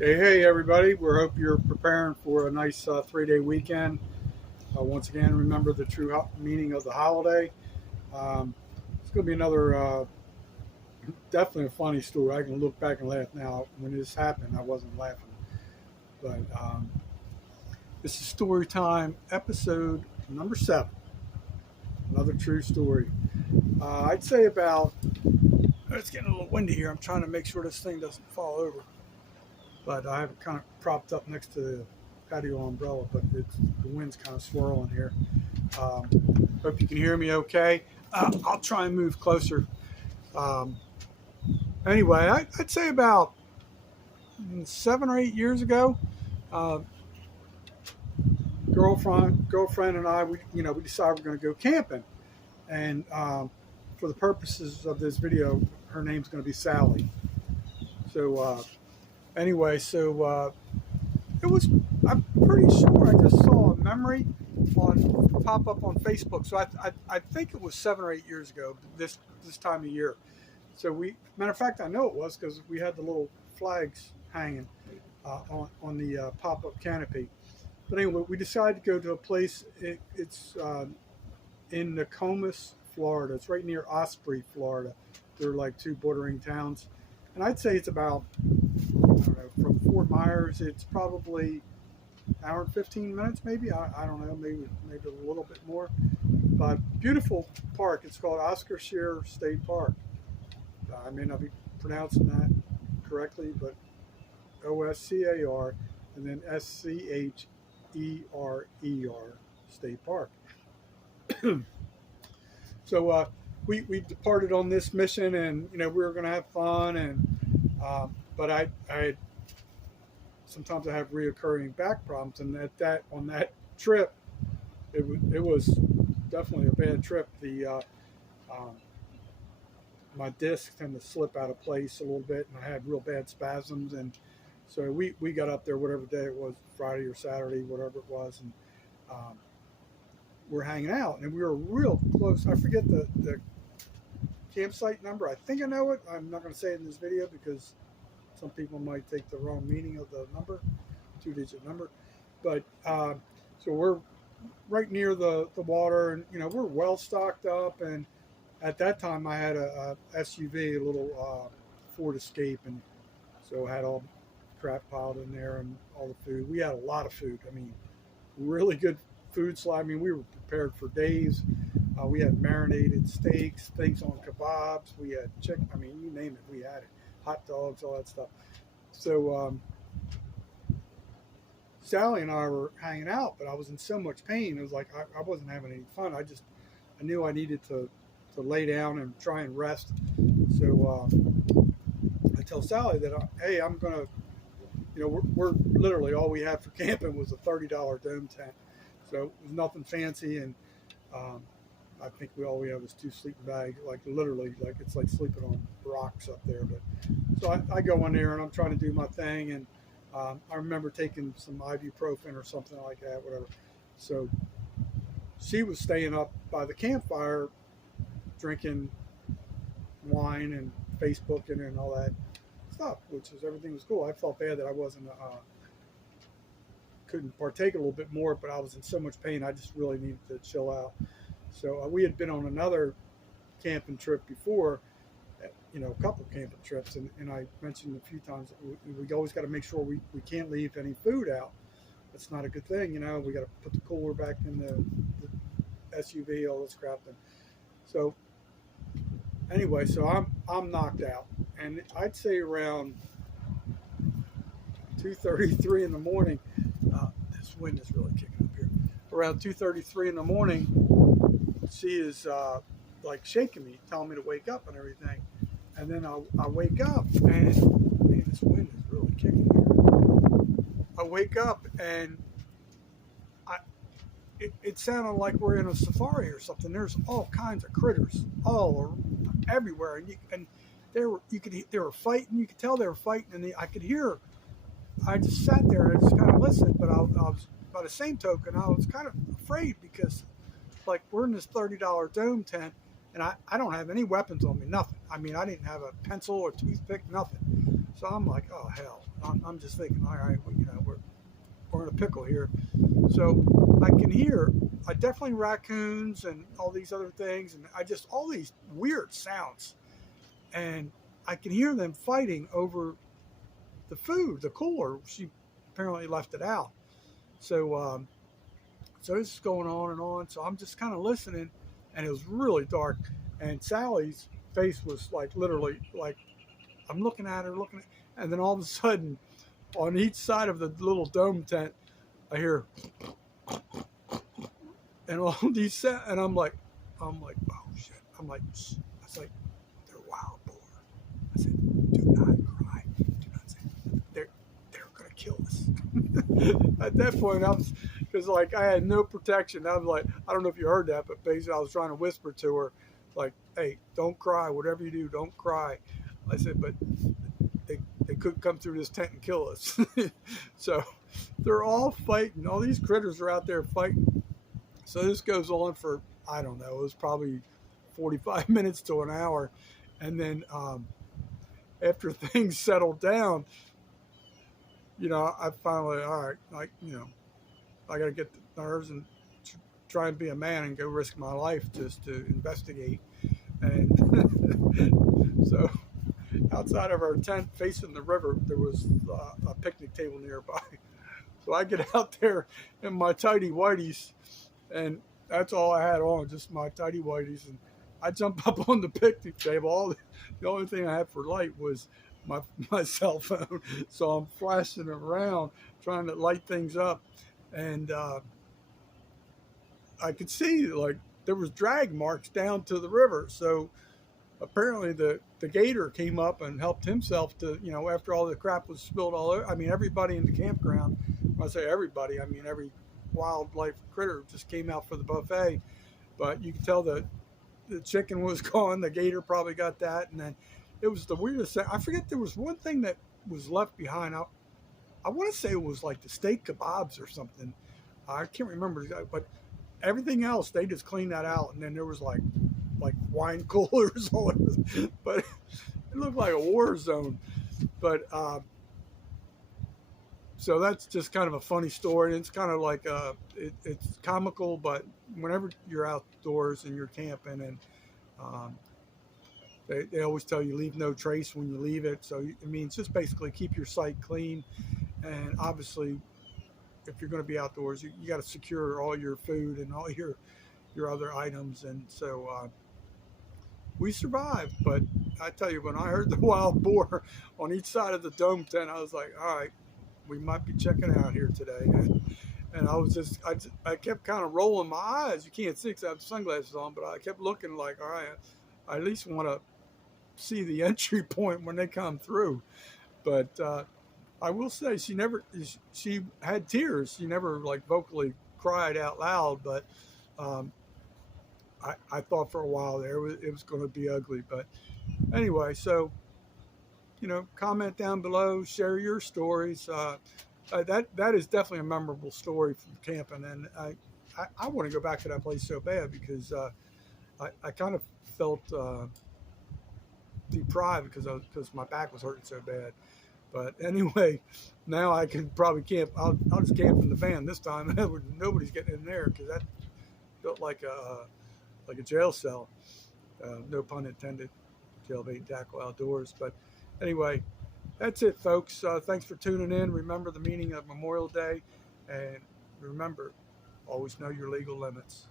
Hey, everybody. We hope you're preparing for a nice 3-day weekend. Once again, remember the true meaning of the holiday. It's going to be another, definitely a funny story. I can look back and laugh now. When this happened, I wasn't laughing. But this is story time, episode number 7. Another true story. I'd say about, it's getting a little windy here. I'm trying to make sure this thing doesn't fall over. But I have it kind of propped up next to the patio umbrella, but the wind's kind of swirling here. Hope you can hear me okay. I'll try and move closer. Um, anyway, I'd say about 7 or 8 years ago, uh, girlfriend and I, we decided we're going to go camping, and for the purposes of this video, her name's going to be Sally. So it was. I'm pretty sure I just saw a memory on pop up on Facebook. So I think it was 7 or 8 years ago. This time of year. So matter of fact, I know it was because we had the little flags hanging on the pop up canopy. But anyway, we decided to go to a place. It's in Nokomis, Florida. It's right near Osprey, Florida. They're like two bordering towns, and I'd say it's about, I don't know, from Fort Myers. It's probably an hour and 15 minutes, maybe. I don't know, maybe a little bit more. But beautiful park. It's called Scherer State Park. I may not be pronouncing that correctly, but OSCAR and then SCHERER State Park. So we departed on this mission, and we were going to have fun, and but I sometimes I have reoccurring back problems, and on that trip, it was definitely a bad trip. My discs tend to slip out of place a little bit, and I had real bad spasms, and so we got up there whatever day it was, Friday or Saturday, whatever it was, and we're hanging out, and we were real close. I forget the campsite number. I think I know it. I'm not going to say it in this video because some people might take the wrong meaning of the number, 2-digit number. But so we're right near the water, and we're well stocked up. And at that time, I had a SUV, a little Ford Escape, and so I had all crap piled in there and all the food. We had a lot of food. I mean, really good food slide. I mean, we were prepared for days. We had marinated steaks, things on kebabs. We had chicken. I mean, you name it, we had it. Hot dogs, all that stuff. So Sally and I were hanging out, but I was in so much pain. It was like I wasn't having any fun. I knew I needed to lay down and try and rest. So I tell Sally that, hey, I'm gonna, we're literally all we had for camping was a $30 dome tent. So it was nothing fancy, and I think all we had was 2 sleeping bags, like literally, like it's like sleeping on rocks up there. But so I go in there and I'm trying to do my thing, and I remember taking some ibuprofen or something like that, whatever. So she was staying up by the campfire, drinking wine and Facebooking and all that stuff, which is everything was cool. I felt bad that I wasn't. Couldn't partake a little bit more, but I was in so much pain. I just really needed to chill out. So we had been on another camping trip before, a couple camping trips, and I mentioned a few times that we always got to make sure we can't leave any food out. That's not a good thing, we got to put the cooler back in the SUV, all this crap. And so anyway, so I'm knocked out, and I'd say around 2:33 in the morning. This wind is really kicking up here. Around 2:33 in the morning, she is like shaking me, telling me to wake up and everything. And then I wake up, and man, this wind is really kicking here. I wake up, and it sounded like we're in a safari or something. There's all kinds of critters everywhere, and they were fighting. You could tell they were fighting, and I could hear. I just sat there and I just kind of listened, but I was, by the same token, I was kind of afraid because, like, we're in this $30 dome tent, and I don't have any weapons on me, nothing. I mean, I didn't have a pencil or toothpick, nothing. So I'm like, oh hell. I'm just thinking, all right, well, we're in a pickle here. So I can hear, I definitely raccoons and all these other things, and I just all these weird sounds, and I can hear them fighting over the food, the cooler. She apparently left it out. So so this is going on and on. So I'm just kind of listening, and it was really dark, and Sally's face was like literally like I'm looking at her, and then all of a sudden, on each side of the little dome tent, I hear, and all these, and oh shit. I'm like, shh. I was like, they're wild boar. I said, do not cry. Do not say, they're gonna kill us. At that point, I was, because like I had no protection. I was like, I don't know if you heard that, but basically I was trying to whisper to her, like, hey, don't cry. Whatever you do, don't cry. I said, but they could come through this tent and kill us. So they're all fighting. All these critters are out there fighting. So this goes on for, I don't know, it was probably 45 minutes to an hour. And then after things settled down, I finally, all right, like, I got to get the nerves and try and be a man and go risk my life just to investigate. And so outside of our tent facing the river, there was a picnic table nearby. So I get out there in my tidy whities, and that's all I had on, just my tidy whities. And I jump up on the picnic table. The only thing I had for light was my cell phone. So I'm flashing around, trying to light things up. And I could see, like, there was drag marks down to the river. So apparently the gator came up and helped himself to, after all the crap was spilled all over. I mean, everybody in the campground, when I say everybody, I mean every wildlife critter just came out for the buffet. But you could tell that the chicken was gone. The gator probably got that. And then it was the weirdest thing. I forget, there was one thing that was left behind. I want to say it was like the steak kebabs or something. I can't remember, but everything else, they just cleaned that out. And then there was like wine coolers all over. But it looked like a war zone. But so that's just kind of a funny story. It's kind of like it's comical, but whenever you're outdoors and you're camping, and they always tell you leave no trace when you leave it. So it means just basically keep your site clean, and obviously if you're going to be outdoors, you got to secure all your food and all your other items. And so we survived. But I tell you, when I heard the wild boar on each side of the dome tent, I was like, all right, we might be checking out here today. And I kept kind of rolling my eyes. You can't see because I have sunglasses on, but I kept looking like, all right, I at least want to see the entry point when they come through. But I will say she had tears. She never like vocally cried out loud, but I thought for a while there it was going to be ugly. But anyway, so, comment down below, share your stories. That is definitely a memorable story from camping, and I want to go back to that place so bad because I kind of felt deprived because my back was hurting so bad. But anyway, now I can probably camp. I'll just camp in the van this time. Nobody's getting in there because that felt like a jail cell. No pun intended. Jailbait and tackle outdoors. But anyway, that's it, folks. Thanks for tuning in. Remember the meaning of Memorial Day, and remember, always know your legal limits.